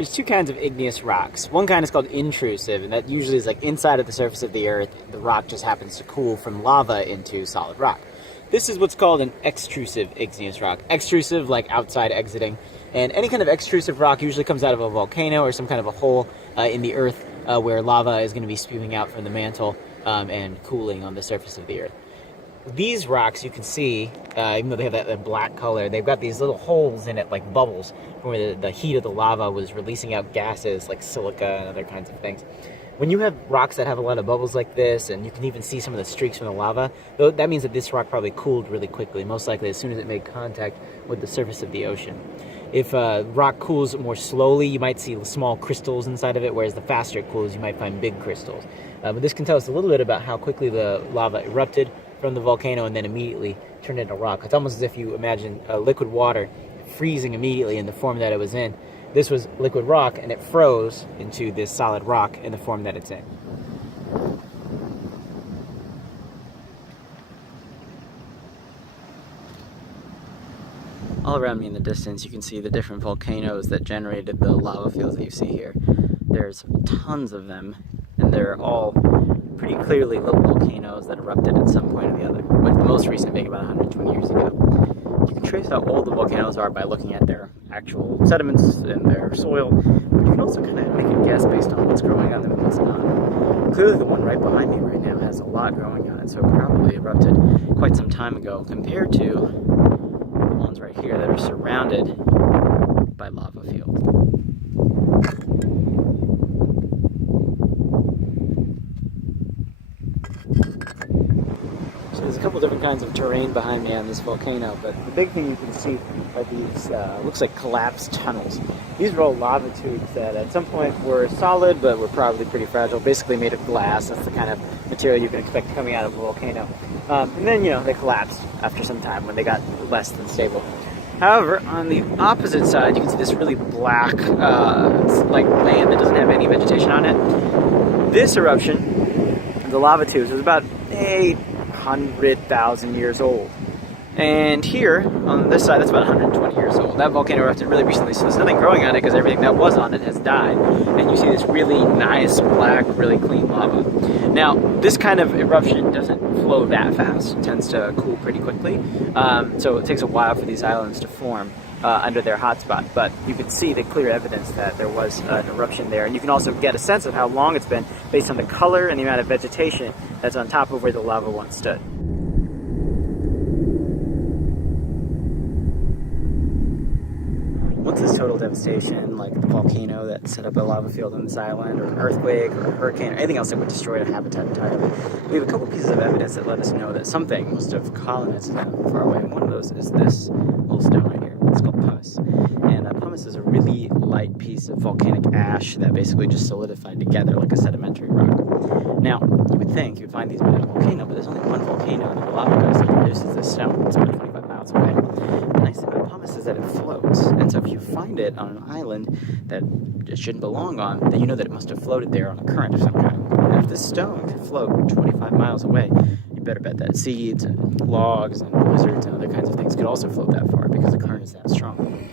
There's two kinds of igneous rocks. One kind is called intrusive, and that usually is like inside of the surface of the earth. The rock just happens to cool from lava into solid rock. This is what's called an extrusive igneous rock. Extrusive, like outside, exiting. And any kind of extrusive rock usually comes out of a volcano or some kind of a hole in the earth where lava is going to be spewing out from the mantle and cooling on the surface of the earth. These rocks, you can see, even though they have that black color, they've got these little holes in it, like bubbles, where the heat of the lava was releasing out gases like silica and other kinds of things. When you have rocks that have a lot of bubbles like this, and you can even see some of the streaks from the lava, that means that this rock probably cooled really quickly, most likely as soon as it made contact with the surface of the ocean. If a rock cools more slowly, you might see small crystals inside of it, whereas the faster it cools, you might find big crystals. But this can tell us a little bit about how quickly the lava erupted from the volcano and then immediately turned into rock. It's almost as if you imagine liquid water freezing immediately in the form that it was in. This was liquid rock, and it froze into this solid rock in the form that it's in. All around me in the distance, you can see the different volcanoes that generated the lava fields that you see here. There's tons of them, and they're all pretty clearly little volcanoes that erupted at some point or the other, with the most recent being about 120 years ago. You can trace how old the volcanoes are by looking at their actual sediments and their soil, but you can also kind of make a guess based on what's growing on them and what's not. Clearly the one right behind me right now has a lot growing on it, so it probably erupted quite some time ago compared to the ones right here that are surrounded by lava fields. There's a couple different kinds of terrain behind me on this volcano, but the big thing you can see are these, looks like collapsed tunnels. These are all lava tubes that at some point were solid, but were probably pretty fragile, basically made of glass. That's the kind of material you can expect coming out of a volcano. And then, they collapsed after some time when they got less than stable. However, on the opposite side, you can see this really black, like land that doesn't have any vegetation on it. This eruption, the lava tubes, was about 800,000 years old. And here, on this side, that's about 120 years old. That volcano erupted really recently, so there's nothing growing on it because everything that was on it has died. And you see this really nice, black, really clean lava. Now, this kind of eruption doesn't flow that fast. It tends to cool pretty quickly. So it takes a while for these islands to form under their hotspot. But you can see the clear evidence that there was an eruption there. And you can also get a sense of how long it's been based on the color and the amount of vegetation that's on top of where the lava once stood. Once this total devastation, like the volcano that set up a lava field on this island, or an earthquake, or a hurricane, or anything else that would destroy a habitat entirely, we have a couple pieces of evidence that let us know that something must have colonized them far away. And one of those is this little stone right here. It's called pumice. And pumice is a really light piece of volcanic ash that basically just solidified together like a sedimentary rock. Now, you would think you would find these by a volcano, but there's only one volcano in the Galapagos that produces this stone. It's about 25 miles away. The nice thing about pumice is that it floats. And so if you find it on an island that it shouldn't belong on, then you know that it must have floated there on a current of some kind. And if this stone can float 25 miles away, you better bet that seeds and logs and lizards and other kinds of things could also float that far because the current is that strong.